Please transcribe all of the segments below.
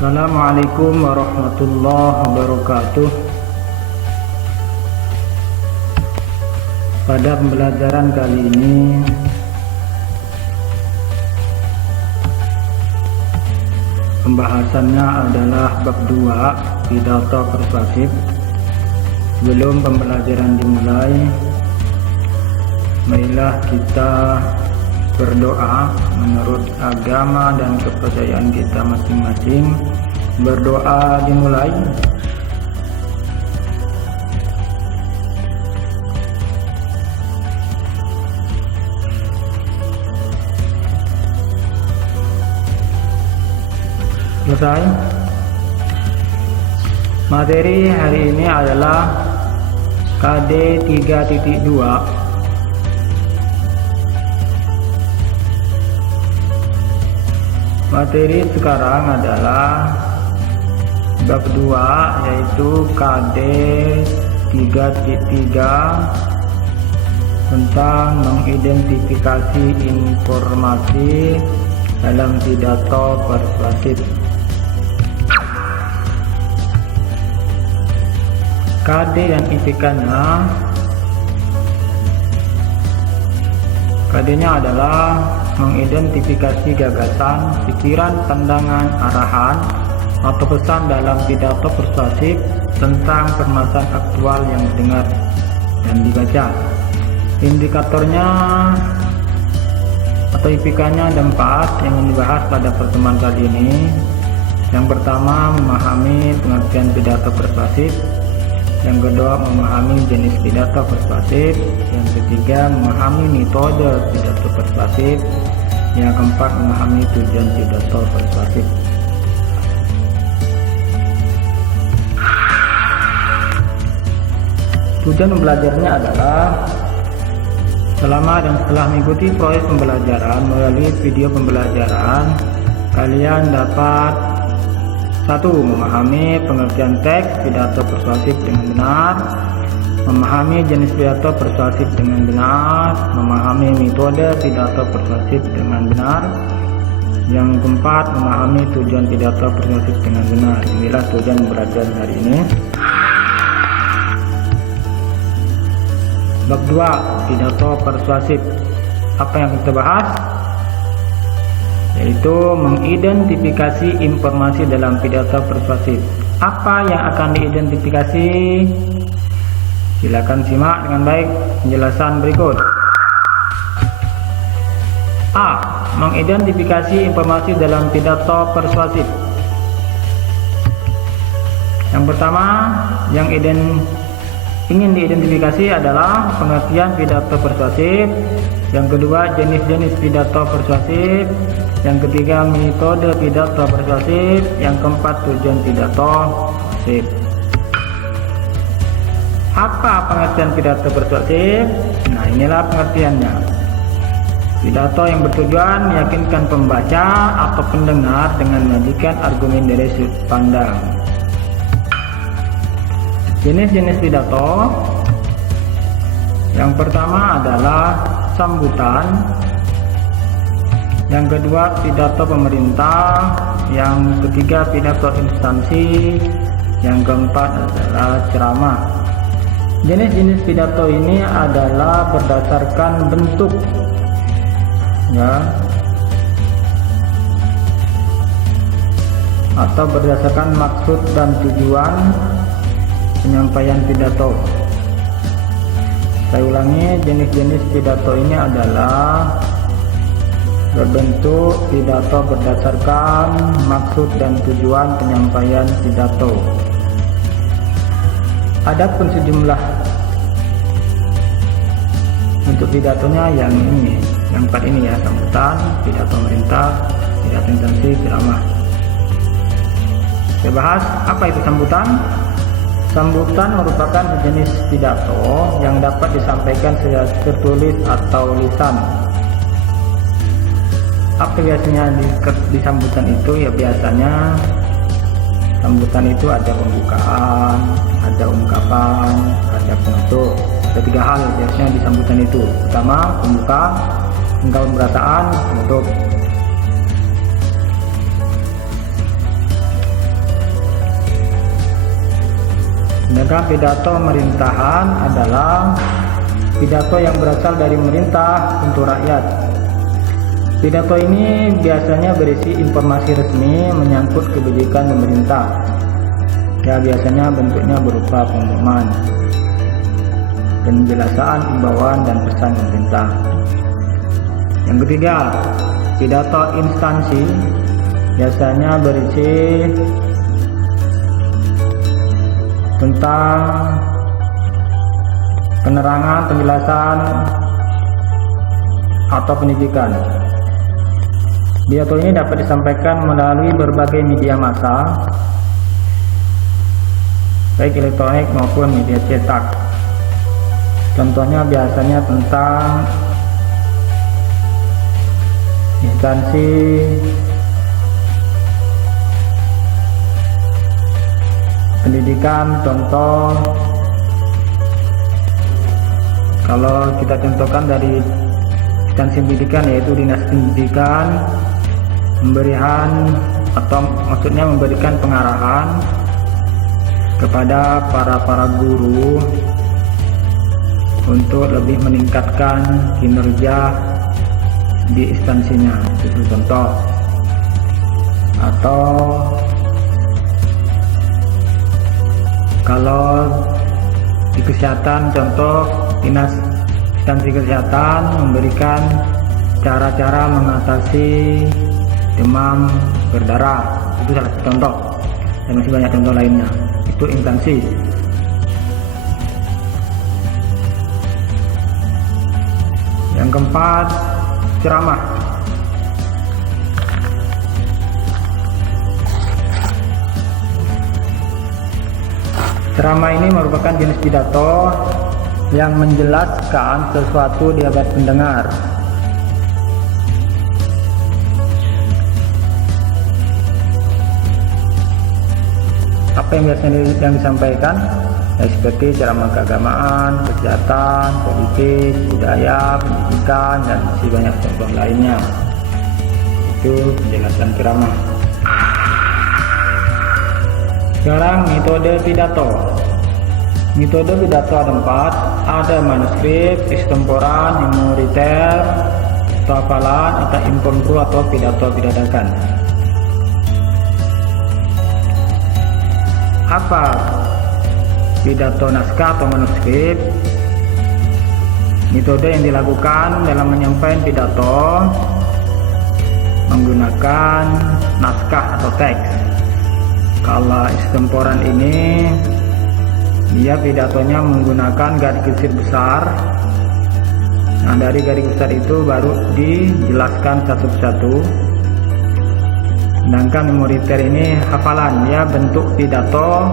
Assalamualaikum warahmatullahi wabarakatuh. Pada pembelajaran kali ini pembahasannya adalah bab 2 pidato persuasif. Sebelum pembelajaran dimulai, marilah kita berdoa menurut agama dan kepercayaan kita masing-masing. Berdoa dimulai. Selesai. Materi hari ini adalah KD 3.2. Materi sekarang adalah bab 2, yaitu KD 3.3 tentang mengidentifikasi informasi dalam pidato persuasif. KD dan IPK-nya, KD-nya adalah mengidentifikasi gagasan, pikiran, pandangan, arahan, atau pesan dalam pidato persuasif tentang permasalahan aktual yang didengar dan dibaca. Indikatornya atau IPK-nya ada 4 yang dibahas pada pertemuan kali ini. Yang pertama, memahami pengertian pidato persuasif. Yang kedua, memahami jenis pidato persuasif. Yang ketiga, memahami metode pidato persuasif. Yang keempat, memahami tujuan pidato persuasif. Tujuan pembelajarannya adalah selama dan setelah mengikuti proses pembelajaran melalui video pembelajaran, kalian dapat: 1. Memahami pengertian teks pidato persuasif dengan benar, memahami jenis pidato persuasif dengan benar, memahami metode pidato persuasif dengan benar. Yang keempat, memahami tujuan pidato persuasif dengan benar. Inilah tujuan pembelajaran hari ini. Bab 2 pidato persuasif. Apa yang kita bahas? Yaitu mengidentifikasi informasi dalam pidato persuasif. Apa yang akan diidentifikasi? Silakan simak dengan baik penjelasan berikut. A. Mengidentifikasi informasi dalam pidato persuasif. Yang pertama, yang ingin diidentifikasi adalah pengertian pidato persuasif. Yang kedua, jenis-jenis pidato persuasif. Yang ketiga, metode pidato persuasif. Yang keempat, tujuan pidato persuasif. Apa pengertian pidato persuasif? Nah, inilah pengertiannya. Pidato yang bertujuan meyakinkan pembaca atau pendengar dengan menyajikan argumen dari sudut pandang. Jenis-jenis pidato. Yang pertama adalah sambutan. Yang kedua, pidato pemerintah. Yang ketiga, pidato instansi. Yang keempat adalah ceramah. Jenis-jenis pidato ini adalah berdasarkan bentuk, ya, atau berdasarkan maksud dan tujuan penyampaian pidato. Saya ulangi, jenis-jenis pidato ini adalah berbentuk pidato berdasarkan maksud dan tujuan penyampaian pidato. Adapun sejumlah untuk pidatonya yang ini, yang 4 ini ya: sambutan, pidato pemerintah, pidato instansi, ceramah. Saya bahas apa itu sambutan. Sambutan merupakan sejenis pidato yang dapat disampaikan secara tertulis atau lisan. apa biasanya di sambutan itu? Ya biasanya sambutan itu ada pembukaan, ada ungkapan, ada penutup. Ada 3 hal biasanya di sambutan itu. Pertama, pembuka, ungkapan pemerataan, penutup. Sedangkan pidato pemerintahan adalah pidato yang berasal dari pemerintah untuk rakyat. Pidato ini biasanya berisi informasi resmi menyangkut kebijakan pemerintah. Ya biasanya bentuknya berupa pengumuman, penjelasan, imbauan, dan pesan pemerintah. Yang ketiga, pidato instansi biasanya berisi tentang penerangan, penjelasan, atau pendidikan. Pidato ini dapat disampaikan melalui berbagai media massa, baik elektronik maupun media cetak. Contohnya biasanya tentang instansi pendidikan. Contoh, kalau kita contohkan dari instansi pendidikan, yaitu Dinas Pendidikan, memberikan pengarahan kepada para guru untuk lebih meningkatkan kinerja di instansinya. Itu contoh. Atau kalau di kesehatan, contoh Dinas Instansi Kesehatan memberikan cara-cara mengatasi demam berdarah. Itu salah satu contoh, dan masih banyak contoh lainnya. Itu instansi. Yang keempat, ceramah. Ceramah ini merupakan jenis pidato yang menjelaskan sesuatu di hadapan pendengar. Apa yang biasanya disampaikan? Ya, seperti ceramah keagamaan, kesehatan, politik, budaya, pendidikan, dan masih banyak contoh lainnya. Itu penjelasan ceramah. Sekarang metode pidato. Metode pidato ada 4. Ada manuskrip, extemporan, memoriter, atau hafalan, atau impromptu, atau pidato dadakan. Apa pidato naskah atau manuskrip? Metode yang dilakukan dalam menyampaikan pidato menggunakan naskah atau teks. Kalau extemporan ini, dia pidatonya menggunakan garis besar besar. Nah, dari garis besar itu baru dijelaskan satu persatu. Sedangkan memoriter ini hafalan, ya bentuk pidato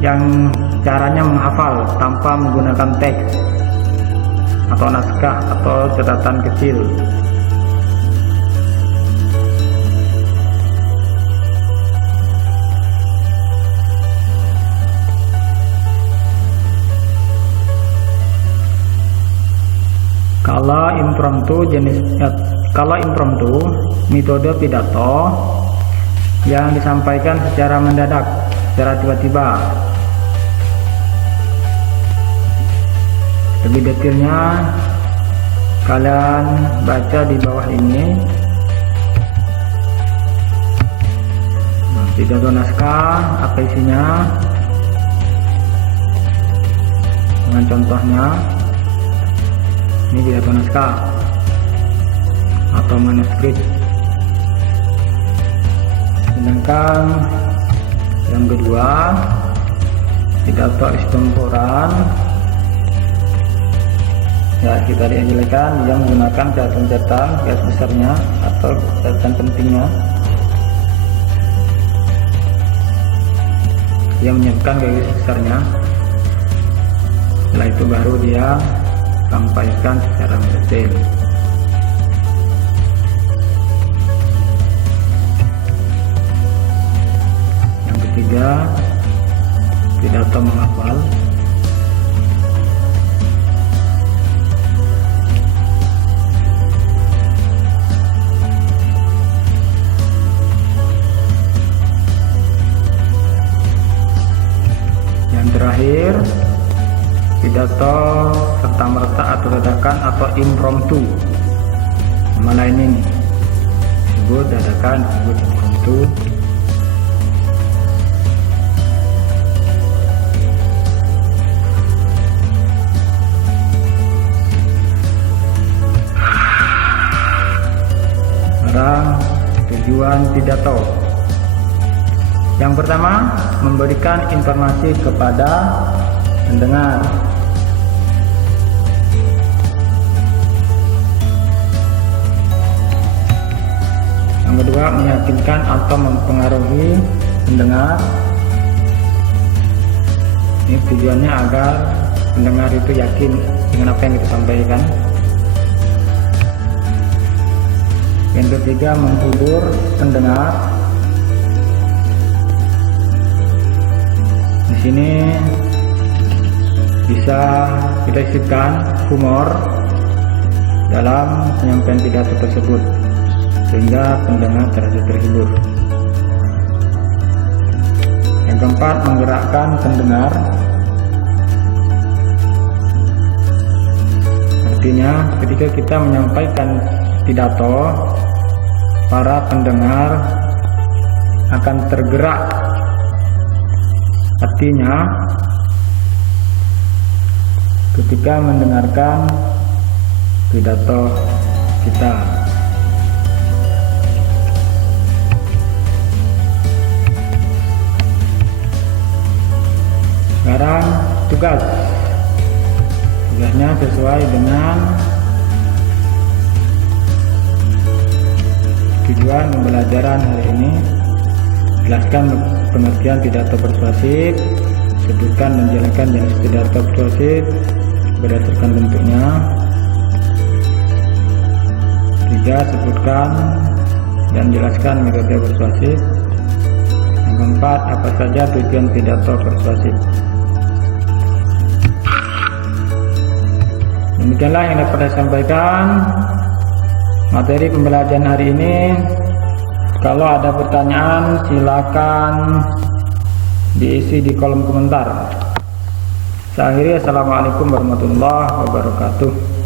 yang caranya menghafal tanpa menggunakan teks atau naskah atau catatan kecil. Kalau impromptu metode pidato yang disampaikan secara mendadak, secara tiba-tiba. Lebih detailnya kalian baca di bawah ini. Pidato naskah, apa isinya dengan contohnya. Ini pidato naskah atau manuskrip. Sedangkan yang kedua, pidato extemporan, ya kita dianjurkan yang menggunakan catatan garis besarnya atau catatan pentingnya, yang menyiapkan garis besarnya. Setelah itu baru dia sampaikan secara detail. dadakan atau impromptu. Nama lainnya ini disebut dadakan, disebut impromptu. Sekarang tujuan pidato. Yang pertama, memberikan informasi kepada pendengar. Yang kedua, meyakinkan atau mempengaruhi pendengar. Ini tujuannya agar pendengar itu yakin dengan apa yang kita sampaikan. Yang ketiga, menghibur pendengar. Di sini bisa kita isipkan humor dalam penyampaian pidato tersebut sehingga pendengar terasa terhibur. Yang keempat, menggerakkan pendengar. Artinya ketika kita menyampaikan pidato, para pendengar akan tergerak hatinya ketika mendengarkan pidato kita. Sekarang tugasnya sesuai dengan tujuan pembelajaran hari ini. Jelaskan pengertian pidato persuasif, sebutkan dan jelaskan jenis pidato persuasif berdasarkan bentuknya. 3. Sebutkan dan jelaskan metode persuasif. Yang keempat, apa saja tujuan pidato persuasif. Demikianlah yang dapat saya sampaikan materi pembelajaran hari ini. Kalau ada pertanyaan silakan diisi di kolom komentar. Saya akhiri, assalamualaikum warahmatullahi wabarakatuh.